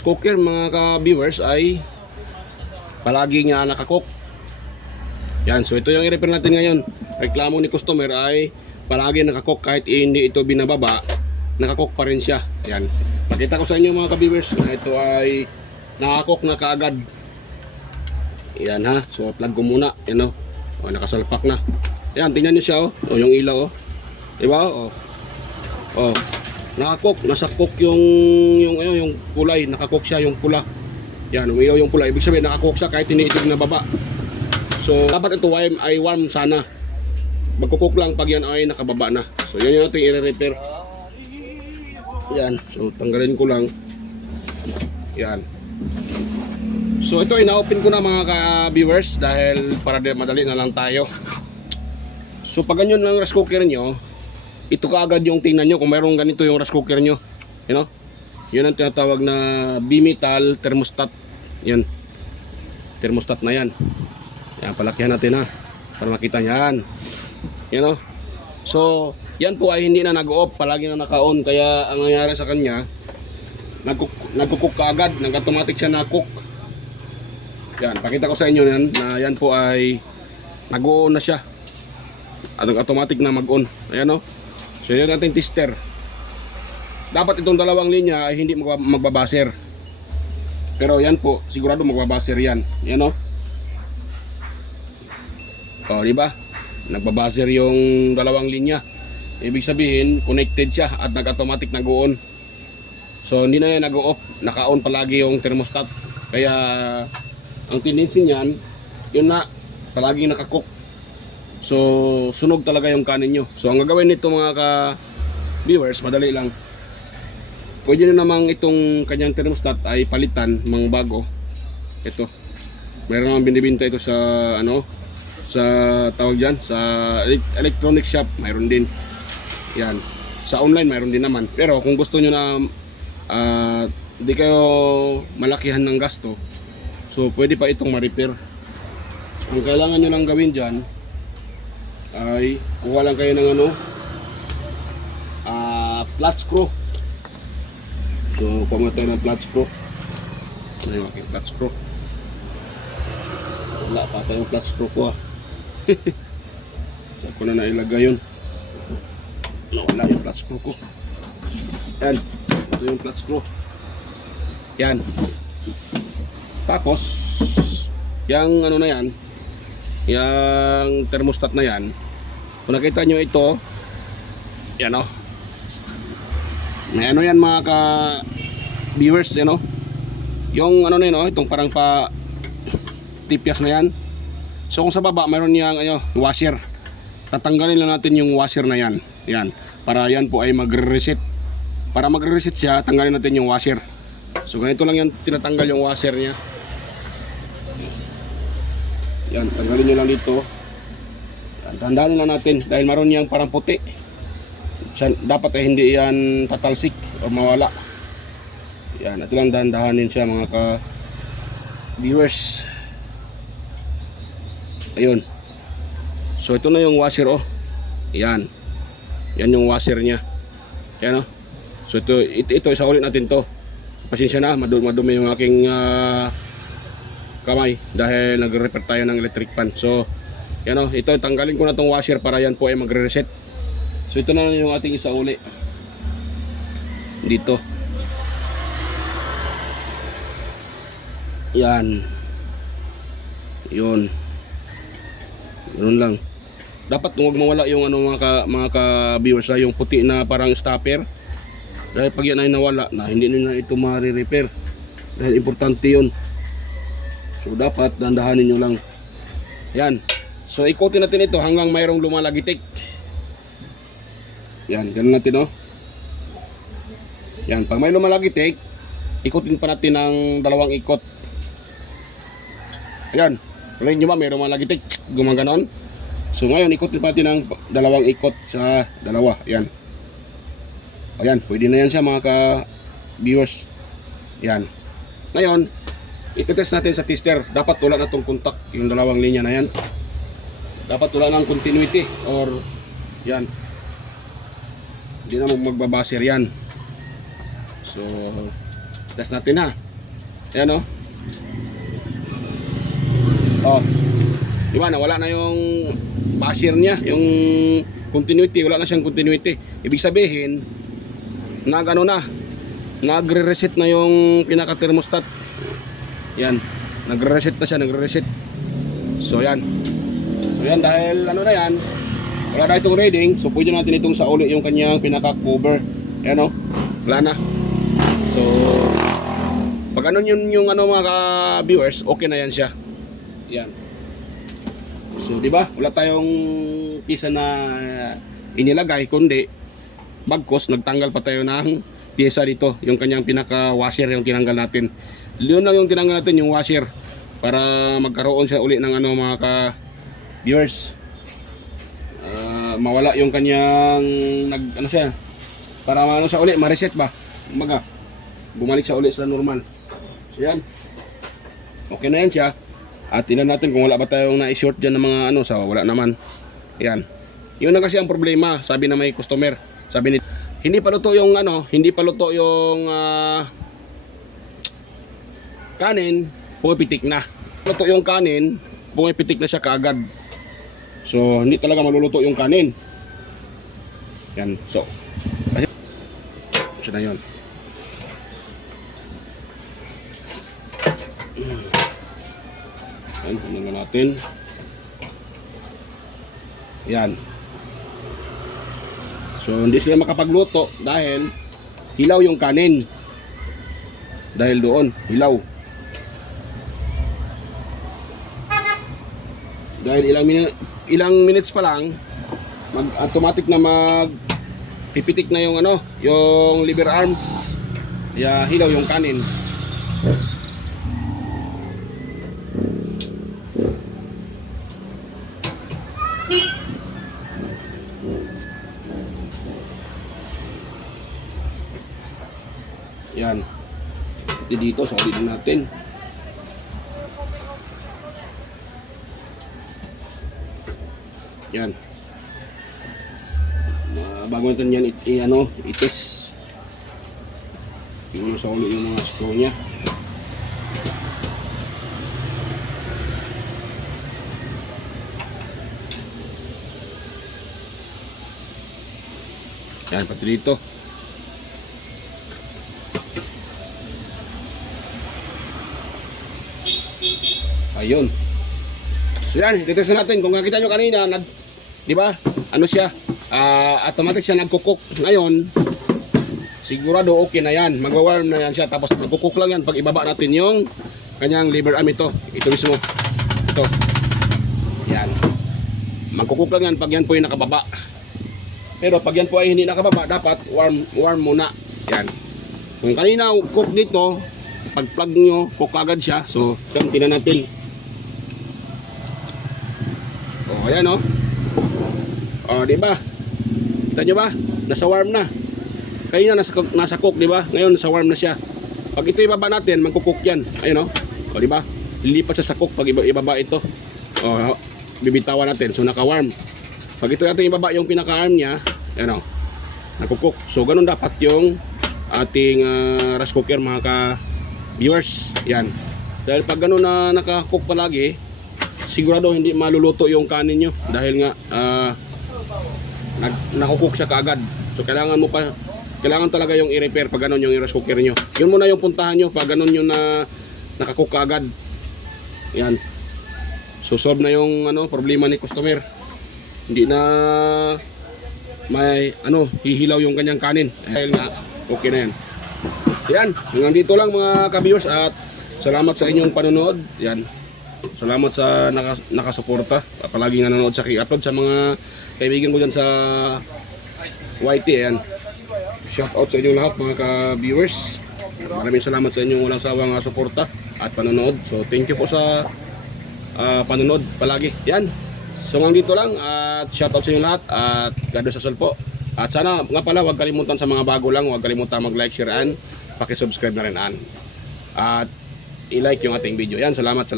Cooker mga ka-viewers ay palagi nga nakakook. Yan, so ito yung i-repair natin ngayon. Reklamo ni customer ay palagi nakakook kahit hindi ito binababa, nakakook pa rin siya. Yan, pakita ko sa inyo mga ka-viewers na ito ay nakakook na kaagad. Yan ha, so plug ko muna. Yan o, nakasalpak na. Yan, tingnan nyo siya o yung ilaw o. Diba o. Nakakook, nasa cook yung kulay, nakakook siya yung pula. Yan, umiyaw yung pula. Ibig sabihin nakakook siya kahit hindi ito binababa. So dapat ito ay warm sana. Magkukook lang pag yan ay nakababa na. So yan yung ating i-repair. Yan, so tanggalin ko lang. Yan. So ito ina-open ko na mga ka-viewers dahil para madali na lang tayo. So pag ganyan lang rice cooker nyo, ito kaagad yung tingnan nyo kung mayroong ganito yung rice cooker nyo. You know? Yun ang tinatawag na bimetal thermostat. Yan. Thermostat na yan. Yan, palakihan natin ha. Para makita yan. You know? So, yan po ay hindi na nag-off. Palagi na naka-on. Kaya ang nangyari sa kanya, nagkukook kaagad. Nag-automatic siya na-cook. Yan, pakita ko sa inyo yan na yan po ay nag-on na siya. At nag-automatic na mag-on. Ayan o. So yun natin tester. Dapat itong dalawang linya ay hindi magbabaser. Pero yan po, sigurado magbabaser yan. Yan o. O, diba? Nagbabaser yung dalawang linya. Ibig sabihin, connected siya at nag-automatic nag-on. So hindi na yan nag-off. Naka-on palagi yung thermostat. Kaya ang tendency niyan, yun na, palagi nakakook. So, sunog talaga yung kanin nyo. So, ang gagawin nito mga ka-viewers, madali lang. Pwede nyo namang itong kanyang thermostat ay palitan, mga bago. Ito. Meron naman binibinta ito sa, sa tawag dyan, sa electronic shop, mayroon din. Yan. Sa online, mayroon din naman. Pero kung gusto nyo na di kayo malakihan ng gasto, so, pwede pa itong ma-repair. Ang kailangan nyo lang gawin dyan, ay kuha lang kayo ng flat screw. So kuha tayo ng flat screw. Ano yung aking flat screw? Wala pa tayong flat screw ko Saan ko na nailagay yun? Wala yung flat screw ko. Yan, ito yung flat screw. Yan. Tapos yung na yan, yung thermostat na yan, kung nakita nyo ito, yan o. May yan mga ka-viewers, yan o. Yung na yun o, itong parang pa tipyas na yan. So kung sa baba, mayroon niyang washer. Tatanggalin lang natin yung washer na yan. Yan. Para yan po ay magre-reset. Para magre-reset siya, tanggalin natin yung washer. So ganito lang yan, tinatanggal yung washer niya. Yan, tanggalin nyo lang dito. Tandaan lang natin dahil maroon niyang parang puti. Dapat ay hindi yan tatalsik o mawala. Yan, ito lang dahan-dahanin siya mga ka-viewers. Ayun. So ito na yung washer oh. Yan. Yan yung washer niya. Yan oh. So ito isa ulit natin to. Pasensya na, madumi yung aking kamay dahil nagre-repair tayo ng electric pan. So yan o, ito tanggalin ko na tong washer para yan po ay magre-reset. So ito na yung ating isa uli dito. Yan. Yun. Yun lang. Dapat huwag mawala yung mga ka-viewers na yung puti na parang stopper. Dahil pag yan ay nawala na hindi na ito ma-repair. Dahil importante yun. So dapat dandahanin nyo lang. Yan. So ikutin natin ito hanggang mayroong lumalagitik. Yan, ganun natin oh. Yan, pag may lumalagitik, ikutin pa natin ng dalawang ikot. Ayan. Rin nyo ba mayroong lumalagitik? Gumaganon. So ngayon ikutin pa natin ng dalawang ikot sa dalawa. Yan. Ayan, pwede na yan siya mga ka-viewers. Yan. Ngayon, ito-test natin sa tester. Dapat wala na itong contact, yung dalawang linya na yan. Dapat wala ng continuity or yan. Hindi na magbabaser yan. So, test natin ha. Ayan, oh. Oh. Di ba, nawala na yung washer niya, yung continuity, wala na siyang continuity. Ibig sabihin, nagre-reset na yung pinaka thermostat. Yan, nagre-reset na siya, nagre-reset. So yan. So yan, dahil ano na yan, wala na itong reading, so pwede natin itong sa uli yung kanyang pinaka cover. Yan, oh. Wala na. So pag ano yung ano mga viewers, okay na yan siya. Yan. So di ba? Wala tayong pisa na inilagay kundi bagkos nagtanggal pa tayo ng piyesa dito, yung kanyang pinaka washer yung tinanggal natin. Yun lang yung tinanggal natin, yung washer, para magkaroon siya uli ng ano mga viewers. Mawala yung kanyang ano siya, para ano siya uli, ma-reset ba? Umaga, bumalik siya uli sa normal. So yan. Okay na yan siya. At tingnan natin kung wala ba tayong na-short dyan ng mga ano, sa wala naman. Yan. Yun na kasi ang problema, sabi na may customer. Sabi ni, hindi pa luto yung ano, hindi pa luto yung kanin, pumipitik na. Luto yung kanin, pumipitik na siya kaagad. So, hindi talaga maluluto yung kanin. Yan. So, siya na yun. Yan, tingnan natin. Yan. So hindi sila makapagluto dahil hilaw yung kanin. Dahil doon, hilaw. Dahil ilang minutes pa lang, automatic na pipitik na yung ano, yung lever arm. Kaya hilaw yung kanin. Yan. Dito sa ulit natin. Yan. Bago natin yan itis. Tingnan sa ulit yung mga screw niya. Yan, pati dito. Ayun. So yan, titest natin kung nakita nyo kanina, di ba? Ano siya? Automatic siya nagkukok. Ngayon, sigurado okay na yan. Magwa-warm na yan siya. Tapos nagkukok lang yan pag ibaba natin yung kanyang lever arm ito. Ito mismo. Ito. Yan. Magkukok lang yan pag yan po yung nakababa. Pero pag yan po ay hindi nakababa, dapat warm muna. Yan. Kung kanina cook dito, pag plug nyo, cook agad siya. So, yan, tingnan natin. O, ayan o. O, diba? Kita nyo ba? Nasa warm na. Kanina nasa cook, diba? Ngayon, nasa warm na siya. Pag ito ibaba natin, magkukuk yan. Ayun o. O, diba? Lilipat siya sa cook pag ibaba ito. O, bibitawan natin. So, naka-warm. Pag ito natin ibaba yung pinaka-arm niya, ayan o. Nagkukuk. So, ganun dapat yung ating rice cooker, mga viewers. Yan. Dahil pag gano'n na naka-cook palagi, sigurado hindi maluluto yung kanin nyo. Dahil nga nakukook siya kaagad. So kailangan talaga yung i-repair pag gano'n yung rice cooker nyo. Yun muna yung puntahan nyo pag gano'n yung nakakook kaagad. Yan. So solve na yung problema ni customer. Hindi na may hihilaw yung kanyang kanin. Dahil nga okay na yan. Yan, hanggang dito lang mga ka-viewers at salamat sa inyong panonood. Yan. Salamat sa nakasuporta. Palagi nga nanonood sa upload sa mga kaibigan ko dyan sa YT. Ayan. Shout out sa inyong lahat mga ka-viewers. Maraming salamat sa inyong walang sawang suporta at panonood. So thank you po sa panonood palagi. Yan. So hanggang dito lang at shout out sa inyong lahat at God bless us all po. At sana nga pala huwag kalimutan sa mga bago lang, huwag kalimutan mag-like, share and paki-subscribe na rin at i-like yung ating video. Yan, salamat.